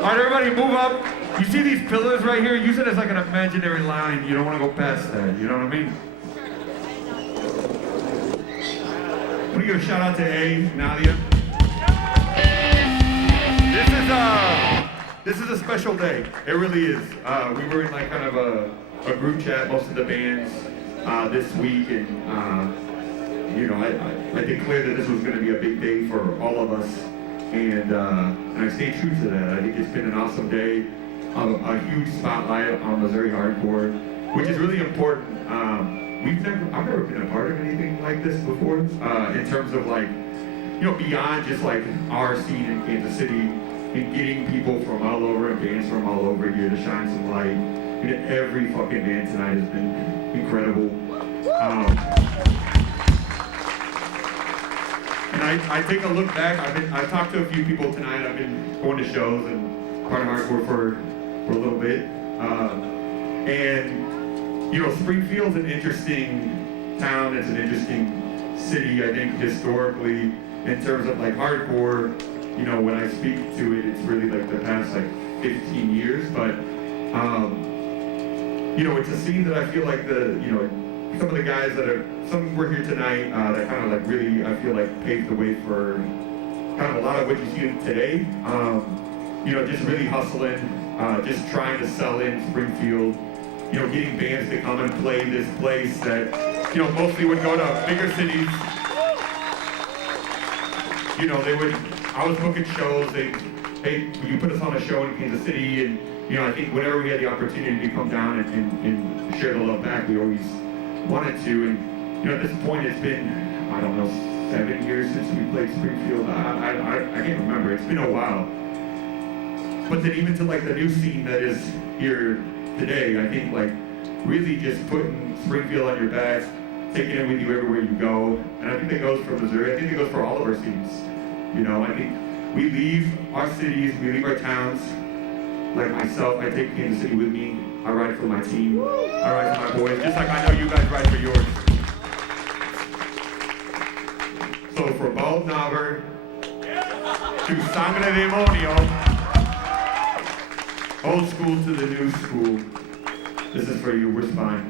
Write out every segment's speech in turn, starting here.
All right, everybody move up. You see these pillars right here? Use it as like an imaginary line. You don't want to go past that. You know what I mean? I'm going to give a shout out to A, Nadia. This is a special day. It really is. We were in like kind of a group chat, most of the bands this week, and you know, I declared that this was going to be a big day for all of us, and I stayed true to that. I think it's been an awesome day, a huge spotlight on Missouri hardcore, which is really important. I've never been a part of anything like this before, in terms of like, you know, beyond just like our scene in Kansas City, and getting people from all over and bands from all over here to shine some light. I mean, every fucking band tonight has been incredible. And I take a look back. I've talked to a few people tonight. I've been going to shows and part of hardcore for a little bit. And you know, Springfield's an interesting town. It's an interesting city, I think, historically, in terms of like hardcore. You know, when I speak to it, it's really like the past like 15 years. But you know, it's a scene that I feel like some of the guys some were here tonight that kind of like really, I feel like, paved the way for kind of a lot of what you see today. You know, just really hustling, just trying to sell in Springfield. You know, getting bands to come and play this place that, you know, mostly would go to bigger cities. You know, I was booking shows, hey, you put us on a show in Kansas City, and, you know, I think whenever we had the opportunity to come down and share the love back, we always wanted to. And, you know, at this point, it's been, I don't know, 7 years since we played Springfield. I can't remember. It's been a while. But then even to, like, the new scene that is here today, I think, like, really just putting Springfield on your back, taking it with you everywhere you go. And I think that goes for Missouri. I think it goes for all of our scenes. You know, I think we leave our cities, we leave our towns. Like myself, I take Kansas City with me. I ride for my team. I ride for my boys, just like I know you guys ride for yours. So from Bald Knobber to Sangre Demonio, old school to the new school, this is for you, we're Spine.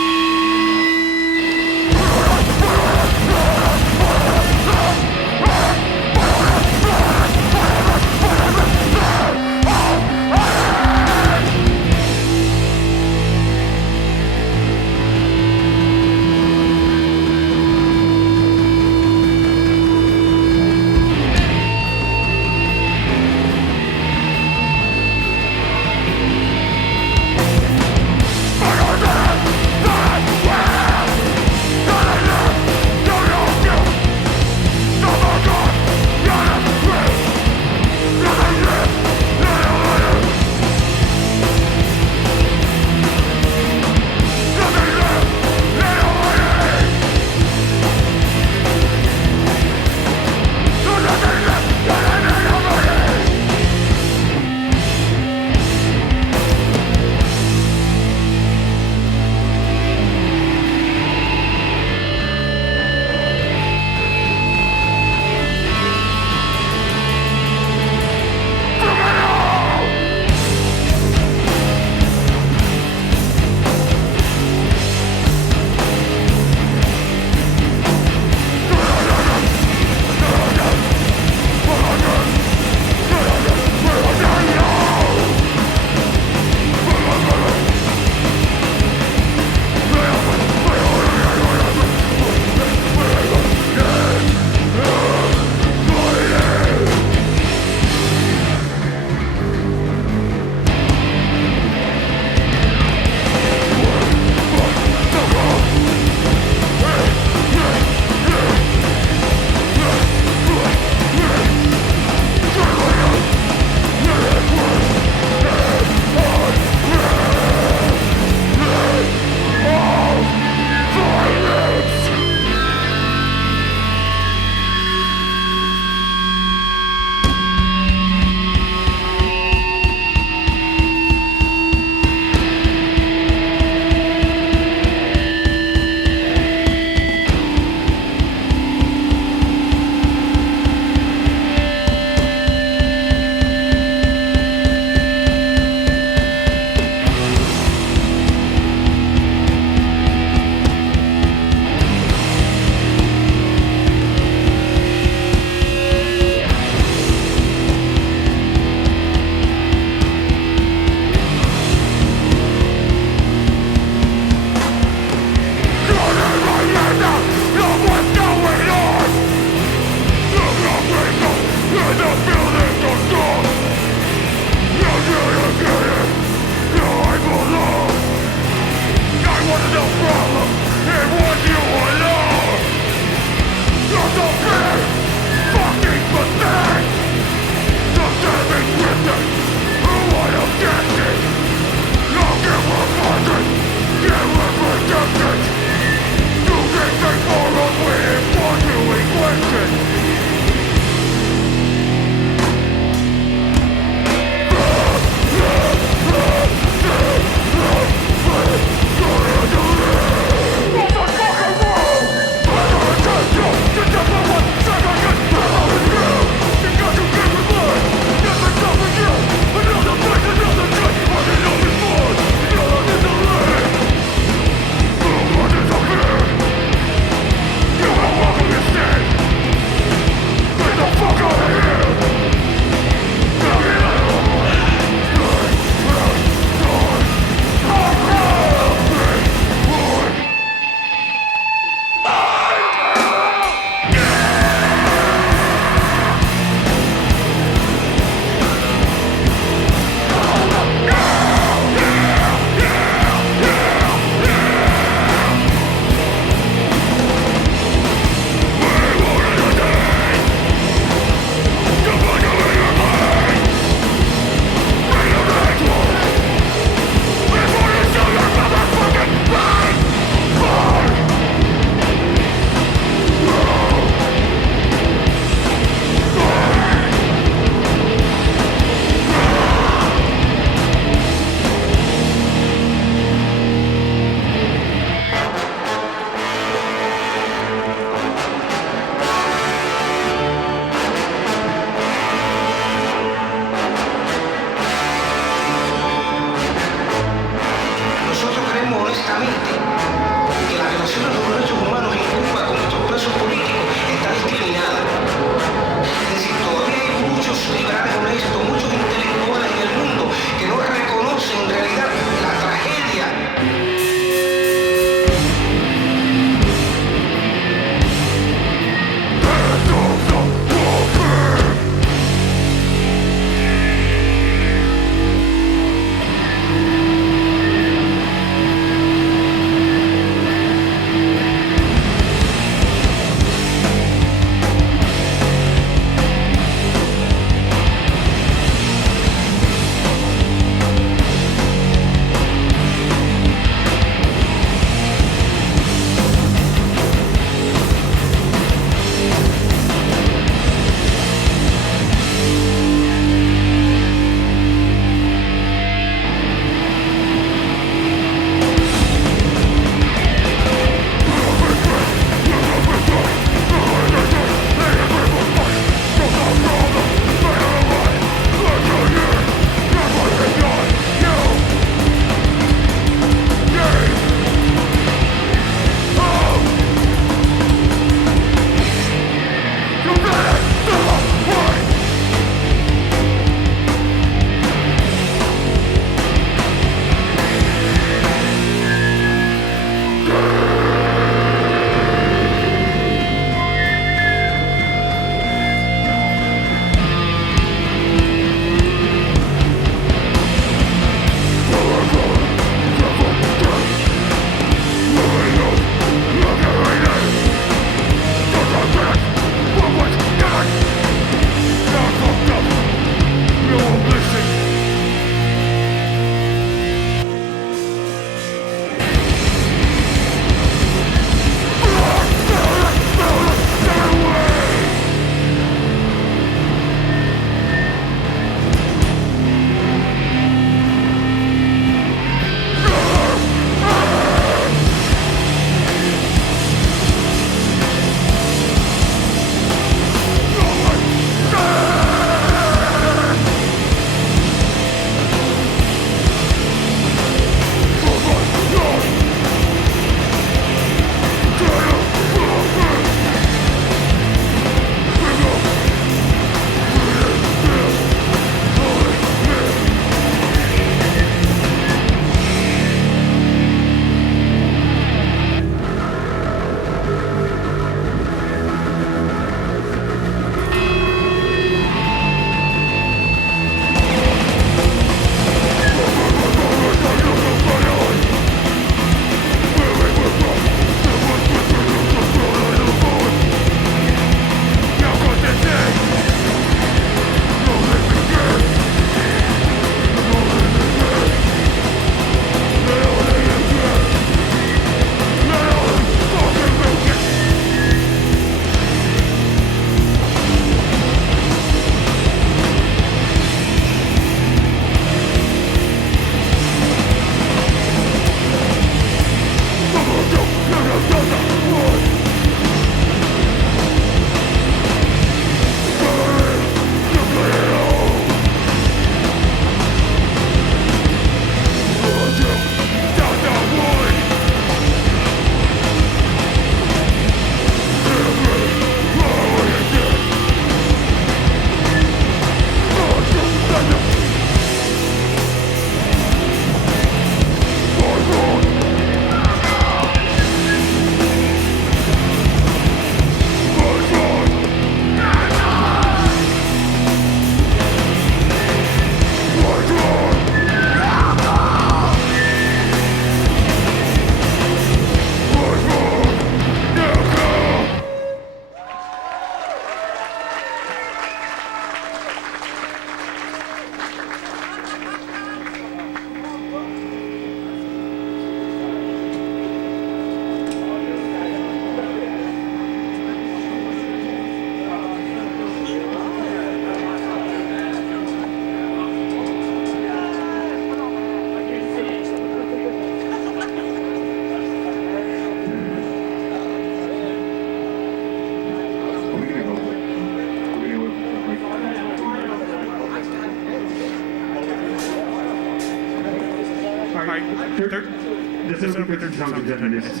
This will be 30 songs in 10 minutes.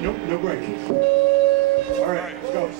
Nope, no breaks. All right, let's go.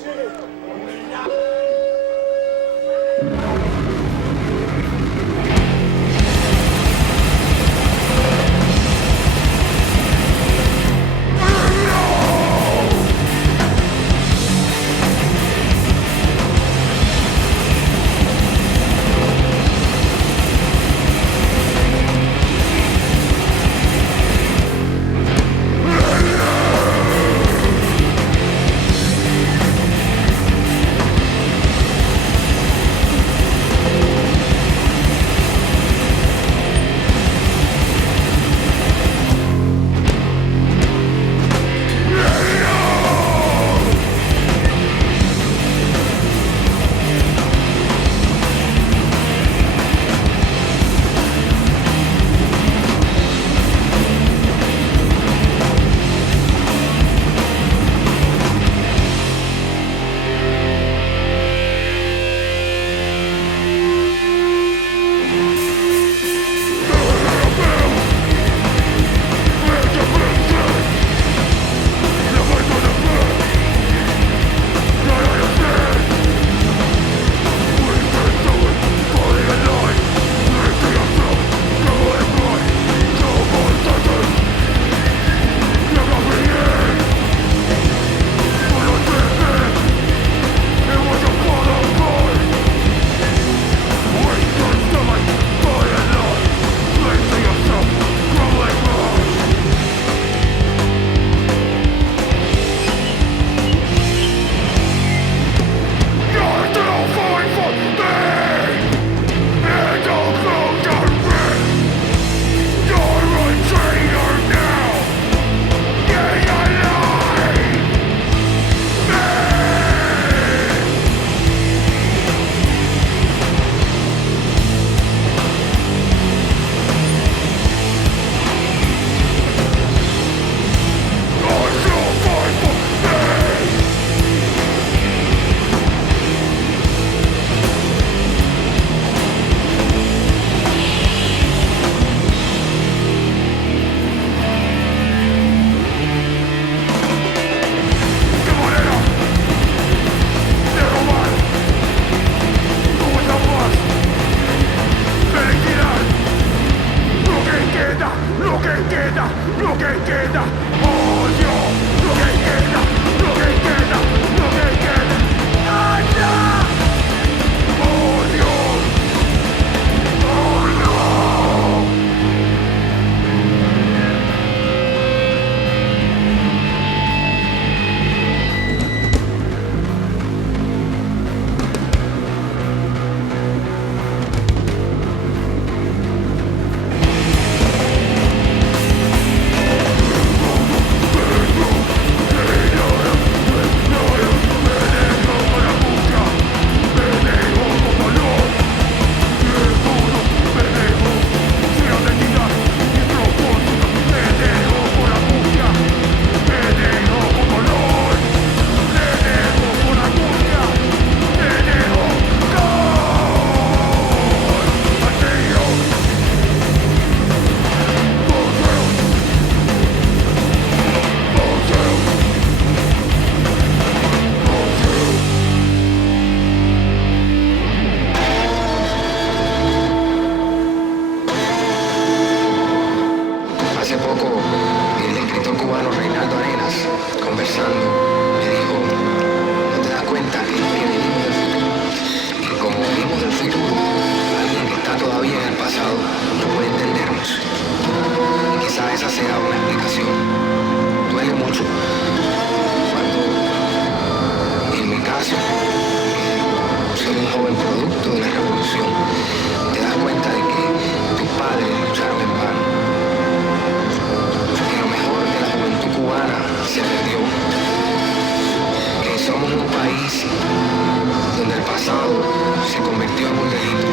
donde el pasado se convirtió en un delito,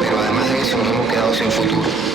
pero además de eso nos hemos quedado sin futuro.